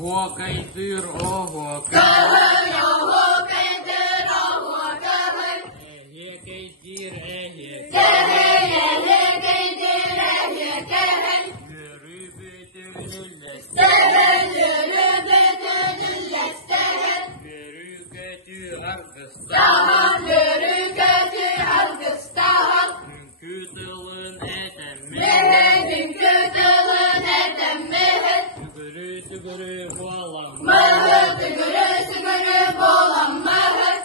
Oho kaydır oho Kahır oho kaydır oho kahır. Ehye kaydır ehye Kahır ehye kaydır ehye kahır. Yürü bütünüller Kahır yürü bütünüller kahır. Yürü kötü arkası Kahır yürü kötü algıs kahır. Dünkü tılın eten Meher dünkü tılın eden meher. Tügürü tügürü falan Mehır tügürü tügürü boğulan mehır.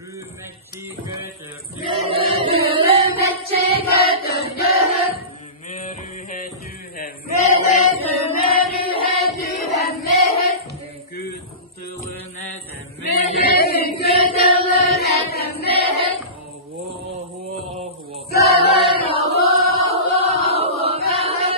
Yürümekçi götür Yürümetçi götür göhür. Ömürühe tühem Meher ömürühe dühem meher. Dünkü tılın eten Meher dünkü tılın eden meher. Oho oho oho Kahır oho oho oho kahır.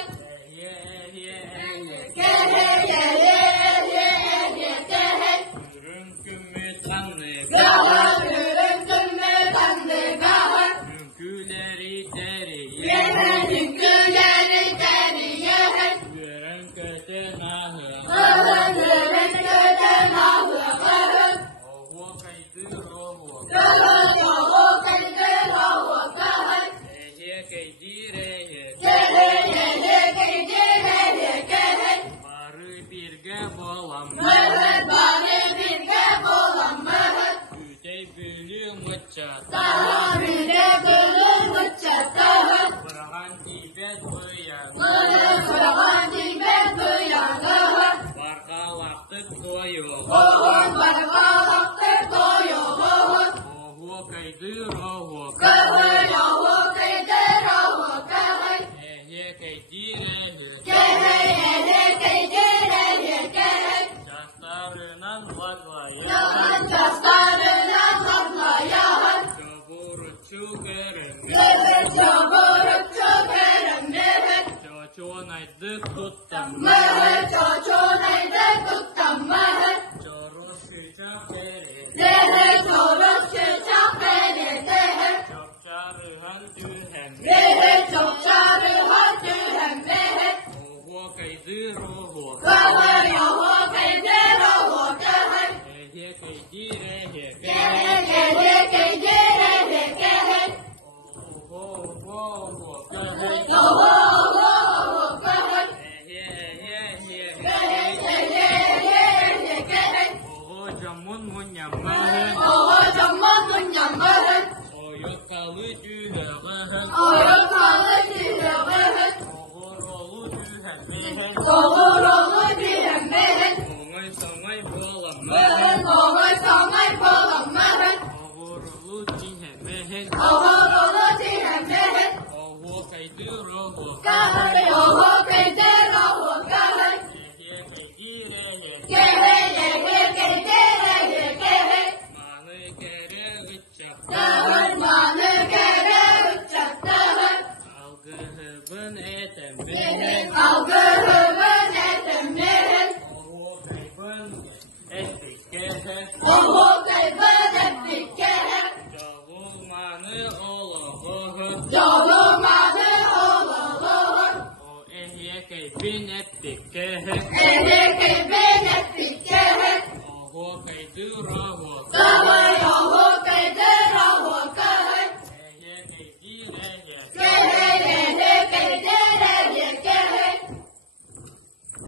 Ehye ehye ehye Keher ehye ehye ehye keher. Ürün kümmü tanrı Kahır ürün tümmü tanrı kahır. Dünküleri deri Yeher dünküleri deri yeher. Gören köte nahı Kahır ürün köte mahı kahır. Oho kaydır oho Kahır oho kaydır oho kahır. Ehye kaydır ehye Keher ehye kaydır ehye keher. Barı birge bolam Mehır bari birge boğulan mehır. Küte bülü mıçat Daha bile bölür bıçak kahır. Bırakan tibet bıyar Mehır kıran dilber duyar kahır. Barkalaktık koyu Oğur barbalıktır doyu oğur. Oho kaydır oho Kahır oğu kaydır oğu kahır. Ehye kaydır ehye Keher ehye kaydır ehye keher. Şahtarınan vaklaya Yahır caslarına tatla yahır. Çoburçu görün Mehır çaburup çökerim mehır. Çoçonaydık tuttam Mehır çocuğunaydı tuttam mehır. Çoruşuca beri Zehir çoruk çiçek beri zehir. Çokçarıhan tühem Zehir çok çağırıyor tühem mehir. Oho kaydır oho Kahır yahu kaydır oğu kahır. Ehye kaydır ehye Keher ehye kaydır ehye keher. Oho oho oho kahır Yahu oğu oğu kahır. Ehye ehye ehye Keher ehye ehye ehye keher. Oho camun munyamahın Oğu camman bunyan kahır. Oyokalı tühegahın Oğu kalı tühe kahır. Oğurolu tühemehın Oğur oğlu tühem mehir. Oğay samay bolam Mehir oğur samay boğulan mehir. Oğurlu tühemehın Oğur oğlu tühem mehir. Oho kaydır oho Kahır yahu kaydır oğu kahır. Ehye kaydır ehye Keher ehye kaydır ehye keher. Manı kere gıçak Kahır manı kere uçak kahır. Algıhıbın etem behel Kavgı hıvın etim mehir. Oho kaybın ettik kehe Oğu kaybın ettik keher. Cavul manı olohuhu Yolu manı oğlu oğur. O ehye kaybin ettik kehe Ehye kaybın ettik keher. Oho kaydır oho Kahır yahu